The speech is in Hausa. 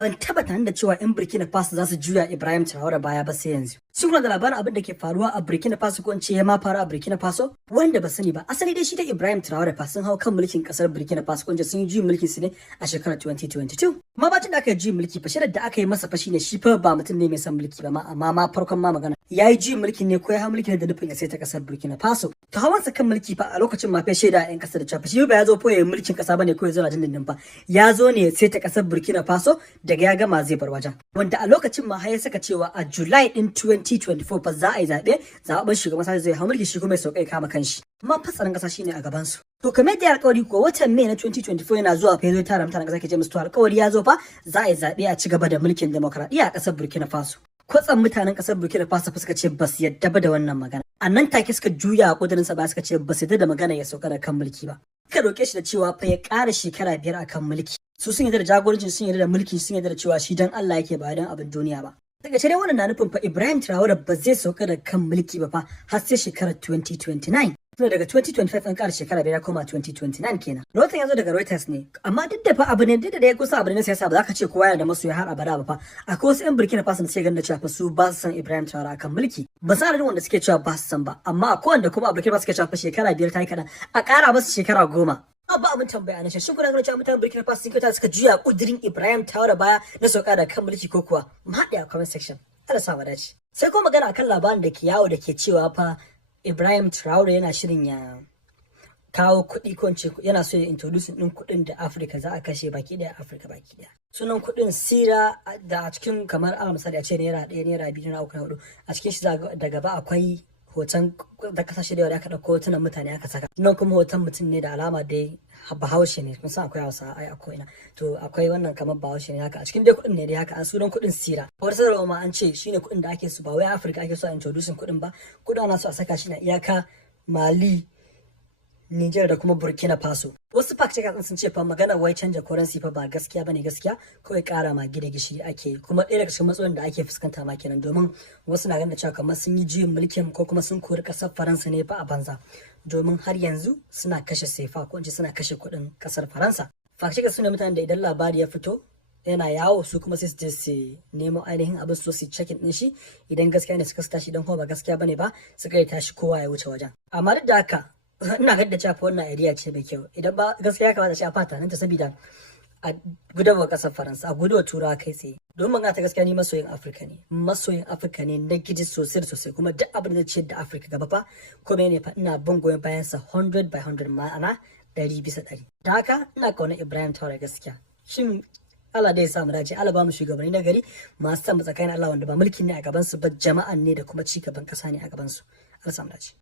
ban taba tunanin da cewa yan Burkina Faso za su juya Ibrahim Traore baya ba sai yanzu. Sun kuna da labarin abin da ke faruwa a Burkina Faso ko in ce ya ma faru a Burkina Faso wanda ba sani ba. Asali dai shi da Ibrahim Traore fa sun hau kan mulkin kasar Burkina Faso ko in ce sun yi juyin mulkin su ne a shekarar 2022. Amma bacin da aka yi juyin mulki fa shirin da aka yi masa fa shine shi fa ba mutum ne mai son mulki ba amma ma farkon ma magana. Ya yi juyin mulki ne ko ya hau mulki ne da nufin ya sai ta kasar Burkina Faso. To hawansa kan mulki fa a lokacin ma fa shaida yan kasar da cewa shi ba ya zo fa ya mulkin kasa bane ko ya zo na dindindin fa. Ya zo ne sai ta kasar Burkina Faso daga ya gama zai bar wajen. Wanda a lokacin ma har ya saka cewa a July din 2024 fa za a yi zaben shugaban kasa zai hau mulki shi kuma ya sauka ya kama kanshi. Amma fatsarin kasa shine a gaban su. To kamar da alƙawari ko watan Mai na 2024 yana zuwa fa yazo tara mutanen kasa ke ce musu to alƙawari ya zo fa za a yi zabe a ci gaba da mulkin demokradiyya a kasar Burkina Faso. Kwatsan mutanen kasar Burkina Faso suka ce ba su yadda ba da wannan magana. A nan take suka juya a kudurinsa ba suka ce ba su yadda da magana ya sauka da kan mulki ba. Suka roƙe shi da cewa fa ya ƙara shekara 5 akan mulki. Su sun yarda da jagorancin, sun yarda da mulki, sun yarda da cewa shi dan Allah yake ba dan abin duniya ba. Daga dai wannan na nufin fa Ibrahim Traore ba zai sauka da kan mulki ba fa har sai shekarar 2029. Tunda daga 2025 an ƙara shekara 5 ya koma 2029 kenan. Rahoton ya zo daga Reuters ne. Amma duk da fa abu ne duk da ya kusa abu ne na siyasa ba za ka ce kowa yana da masoya har abada ba fa. Akwai wasu 'yan Burkina Faso da suke ganin cewa fa su ba su san Ibrahim Traore akan mulki. Ba sa da wanda suke cewa ba su san ba. Amma akwai wanda kuma a Burkina Faso suke cewa fa shekara 5 ta yi kaɗan. A ƙara musu shekara 10. Ba abin tambaya na shi kuna ganin cewa mutanen Burkina Faso sun kyauta suka juya kudirin Ibrahim Traore baya na sauka da kan mulki ko kuwa mu haɗe a comment section. Allah sa mu dace. Sai kuma magana akan labarin da ke yawo da ke cewa fa Ibrahim Traore yana shirin ya kawo kuɗi ko ce yana so ya introduce ɗin kuɗin da Afirka za a kashe baki ɗaya Afirka baki ɗaya. Sunan kuɗin Sira da a cikin kamar alal misali a ce naira 1 naira 2 naira 3 naira 4 a cikin shi da gaba akwai hoton da kasashe da yawa da aka ɗauko hotunan mutane aka saka nan kuma hoton mutum ne da alama dai bahaushe ne kun san akwai hausa ai akwai ina to akwai wannan kamar bahaushe ne haka a cikin dai kuɗin ne dai haka a sunan kuɗin Sira wani sadarwa ma an ce shine kuɗin da ake su ba wai Afirka ake so a introducing kuɗin ba kuɗin ana so a saka shi na iyaka Mali, Niger da kuma Burkina Faso. Wasu fact checkers sun ce fa magana wai canja currency fa ba gaskiya bane gaskiya kawai ƙara ma gida gishiri ake kuma ɗaya daga cikin matsalolin da ake fuskanta ma kenan domin wasu na ganin cewa kamar sun yi juyin mulkin ko kuma sun kori ƙasar Faransa ne fa a banza domin har yanzu suna kashe sefa ko ince suna kashe kuɗin ƙasar Faransa. Fact checkers sune mutanen da idan labari ya fito yana yawo su kuma sai su je su nemo ainihin abin su checking din shi idan gaskiya ne suka tashi idan kuma ba gaskiya bane ba suka yi tashi kowa ya wuce wajen. Amma duk da haka ina ga da cewa wannan idea ce mai kyau idan ba gaskiya ya kamata a fata nan ta saboda a gudawa kasar Faransa a gudawa turawa kai tsaye domin ga ta gaskiya ni masoyin Afirka ne na gidi sosai sosai kuma duk abin da ce da Afirka gaba fa kuma ne fa ina bin goyon bayan sa 100 by 100 ma'ana 100%. Da haka ina kauna Ibrahim Traore gaskiya shin Allah dai ya samu dace Allah ba mu shugabanni na gari masu san tsakanin Allah wanda ba mulkin ne a gaban su ba jama'an ne da kuma ci gaban kasa ne a gaban su Allah samu dace.